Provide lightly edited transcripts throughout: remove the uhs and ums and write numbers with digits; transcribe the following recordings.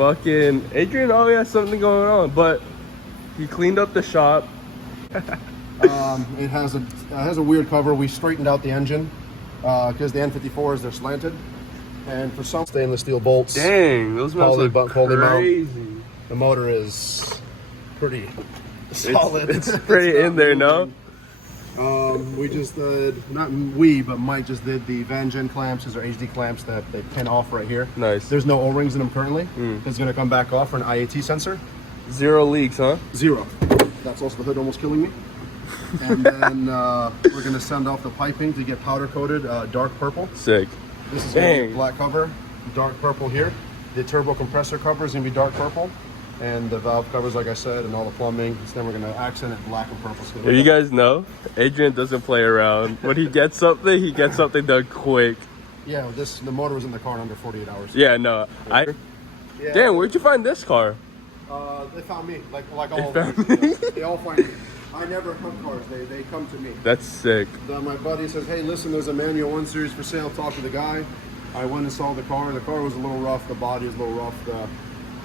fucking Adrian always has something going on, but he cleaned up the shop. It has a weird cover. We straightened out the engine because the N54s, they're slanted, and for some stainless steel bolts. Dang, those mounts look crazy. The motor is pretty solid. It's pretty in there, no? We just did, not we, but Mike just did the Van Gen clamps. These are HD clamps that they pin off right here. Nice. There's no O-rings in them currently. It's going to come back off for an IAT sensor. 0 leaks, huh? 0. That's also the hood almost killing me. And then we're going to send off the piping to get powder coated dark purple. Sick. This is going to be black cover, dark purple here. The turbo compressor cover is going to be dark purple. And the valve covers, like I said, and all the plumbing. So then we're going to accent it black and purple. So you guys know, Adrian doesn't play around. When he gets something done quick. Yeah, the motor was in the car in under 48 hours. Yeah, no. Damn, where'd you find this car? They found me, like all of them. They all find me. I never hunt cars, they come to me. That's sick. My buddy says, hey, listen, there's a manual 1 Series for sale. Talk to the guy. I went and saw the car. The car was a little rough. The body was a little rough.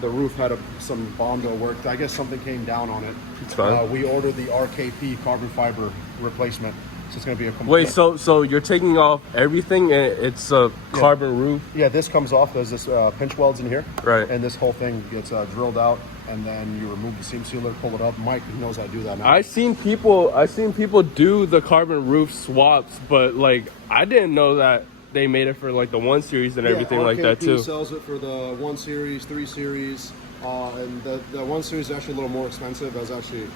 The roof had some Bondo work. I guess something came down on it. It's fine. We ordered the RKP carbon fiber replacement. So it's going to be a complete... Wait, so you're taking off everything and it's a carbon roof? Yeah, this comes off. There's this pinch welds in here. Right. And this whole thing gets drilled out, and then you remove the seam sealer, pull it up. Mike knows how to do that now. I've seen people do the carbon roof swaps, but like I didn't know that they made it for like the 1 Series and everything like that too. Sells it for the 1 Series, 3 Series, and the 1 Series is actually a little more expensive. That's actually,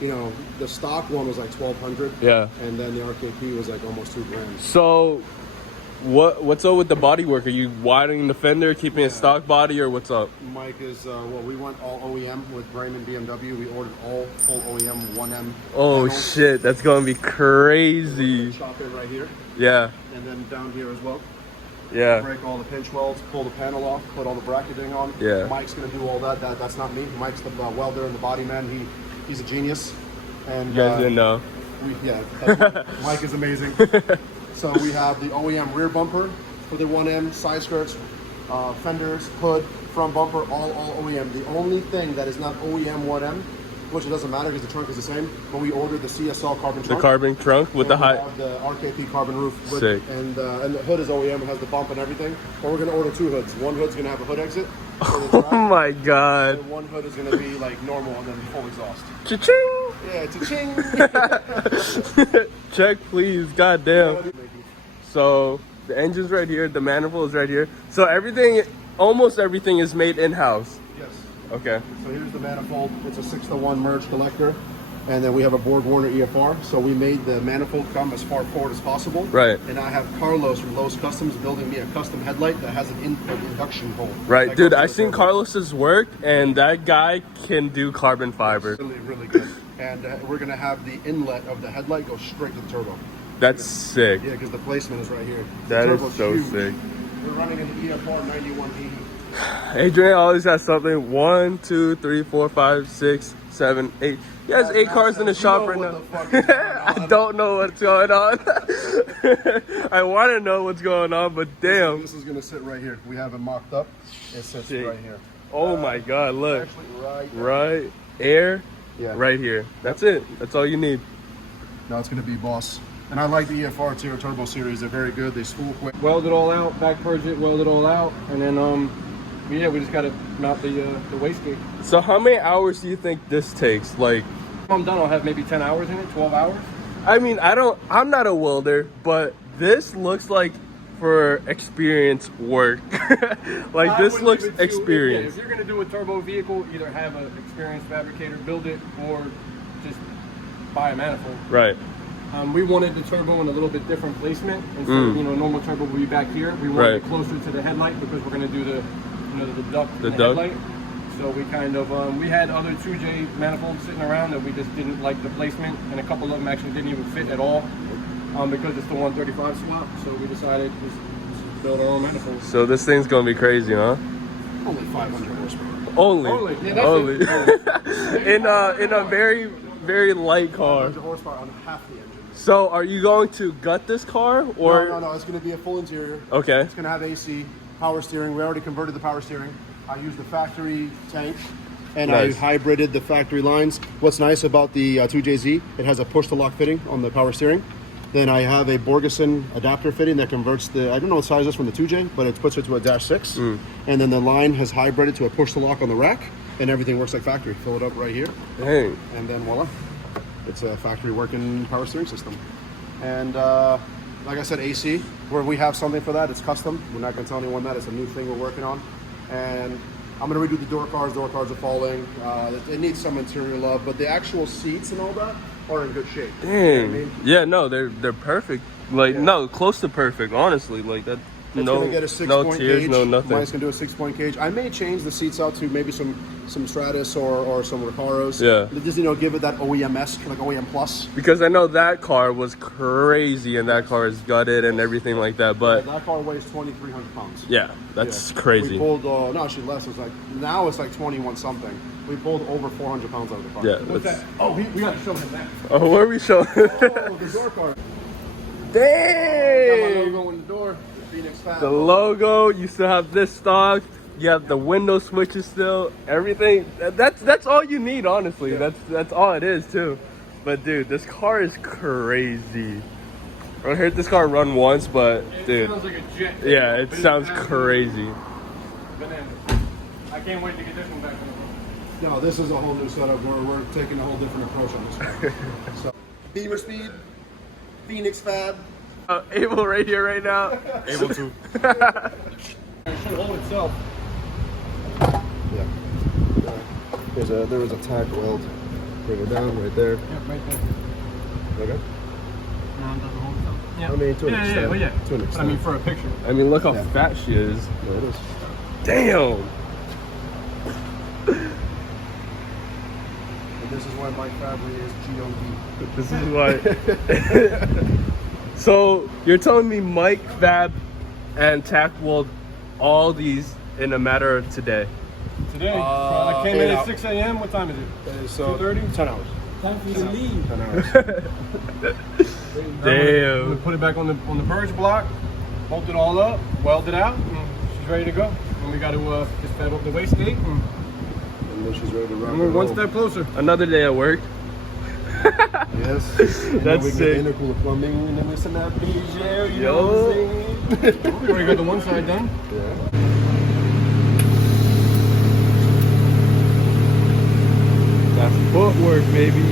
you know, the stock one was like $1,200. Yeah. And then the RKP was like almost $2,000. So, what's up with the bodywork? Are you widening the fender, keeping it stock body, or what's up? Mike is we went all OEM with Raymond BMW. We ordered all full OEM 1M. Oh panels. shit, that's gonna be crazy. Chop it right here. Yeah. And then down here as well. Yeah. Break all the pinch welds, pull the panel off, put all the bracketing on. Yeah. Mike's gonna do all that. That's not me. Mike's the welder and the body man. He's a genius. And You guys didn't know. Mike is amazing. So we have the OEM rear bumper for the 1M, side skirts, fenders, hood, front bumper, all OEM. The only thing that is not OEM 1M, which it doesn't matter because the trunk is the same, but we ordered the CSL carbon trunk. The carbon trunk with the high... The RKP carbon roof. Sick. And the hood is OEM, it has the bump and everything. But we're going to order 2 hoods. One hood's going to have a hood exit. Oh my god. And one hood is going to be like normal and then full exhaust. Cha-ching! Yeah, cha-ching! Check please, goddamn. So the engine's right here, the manifold is right here. So almost everything is made in-house. Yes. Okay. So here's the manifold. It's a 6-to-1 merge collector. And then we have a Borg Warner EFR. So we made the manifold come as far forward as possible. Right. And I have Carlos from Lowe's Customs building me a custom headlight that has an induction hole. Right, dude, I seen Carlos's work, and that guy can do carbon fiber. Really, really good. And we're going to have the inlet of the headlight go straight to the turbo. That's sick. Yeah, because the placement is right here. That is so huge. Sick. We're running an EFR 9180. Adrian always has something. 1, 2, 3, 4, 5, 6, 7, 8. He has 8 cars in the shop right now. I don't know what's going on. I want to know what's going on, but damn. This is going to sit right here. We have it mocked up. It sits right here. Oh my god, look. Actually, right air. Yeah. Right here. That's it. That's all you need. Now it's going to be boss. And I like the EFR Tier Turbo Series. They're very good. They spool quick. Weld it all out, back purge it, weld it all out, and then yeah, we just gotta mount the wastegate. So how many hours do you think this takes? Like, When I'm done, I'll have maybe 10 hours in it, 12 hours. I mean, I'm not a welder, but this looks like for experience work. Like, this looks experienced. If you're gonna do a turbo vehicle, either have an experienced fabricator build it or just buy a manifold. Right. We wanted the turbo in a little bit different placement. Instead of, normal turbo will be back here. We wanted it closer to the headlight because we're going to do the duct in the headlight. So we kind of, we had other 2J manifolds sitting around that we just didn't like the placement, and a couple of them actually didn't even fit at all because it's the 135 swap. So we decided to just build our own manifold. So this thing's going to be crazy, huh? Only 500 horsepower. Only. Yeah, that's Only. it. in a very, very light car. 500 horsepower on half the engine. So are you going to gut this car or? No. It's going to be a full interior. Okay. It's going to have AC, power steering. We already converted the power steering. I use the factory tank, and Nice. I hybrided the factory lines. What's nice about the 2JZ, it has a push-to-lock fitting on the power steering. Then I have a Borgeson adapter fitting that converts the, I don't know what size it is from the 2J, but it puts it to a -6. And then the line has hybrided to a push-to-lock on the rack, and everything works like factory. Fill it up right here, Dang. and then voila. It's a factory working power steering system. And like I said, AC, where we have something for that, it's custom. We're not gonna tell anyone that, it's a new thing we're working on. And I'm gonna redo the door cards are falling. It needs some interior love, but the actual seats and all that are in good shape. Dang. You know what I mean? Yeah, no, they're perfect. Like, no, close to perfect, honestly. Like, that, It's no, gonna get a no 6-point tears, gauge. no nothing. Mine's gonna do a 6-point gauge. I may change the seats out to maybe some Stratus or some Recaros. Yeah. Just, you know, give it that OEM-esque, like OEM plus. Because I know that car was crazy, and that car is gutted and everything like that. But That car weighs 2,300 pounds. yeah, that's Yeah. crazy. We pulled, no, actually less. It's like, now it's like 21 something. We pulled over 400 pounds out of the car. Yeah, What's that's, that? Oh, we gotta show him that. oh, where are we showing? Oh, the door card. Got my Dang! logo in the door. The Phoenix Fab. The logo, you still have this stock. You have the window switches still. Everything. That's all you need, honestly. Yeah. That's all it is too. But dude, this car is crazy. I heard this car run once, but It dude, sounds like a jet. yeah, it But sounds has crazy. bananas. I can't wait to get this one back on the road. No, this is a whole new setup. We're taking a whole different approach on this car. So, Beamer speed, Phoenix Fab. Able right here, right now. Able to. It should hold itself. Yeah. There was a tack weld. Bring it down right there. Yeah, right there. Okay. No, it doesn't hold itself. Yeah. I mean, to an extent. Well, yeah. To an But I extent. mean, for a picture. I mean, look how Yeah. fat she is. Yeah, it is. Damn. And this is why Mike Fabry is GOD. This is why. So you're telling me Mike, Fab, and Tack weld all these in a matter of today? Today, I came in 8 at hours. 6 a.m. What time is it? So 2:30? 10 hours. Time for you to leave. 10 hours. Damn. We put it back on the purge block, bolt it all up, weld it out, and she's ready to go. And we got to just fed up the wastegate, and And then she's ready to run. we're one step closer. Another day at work. Yes. And then That's we sick. get intercooler plumbing, and then we send out BJ. You Yo. know what I'm saying? We already got the one side done. Yeah. That's footwork, baby.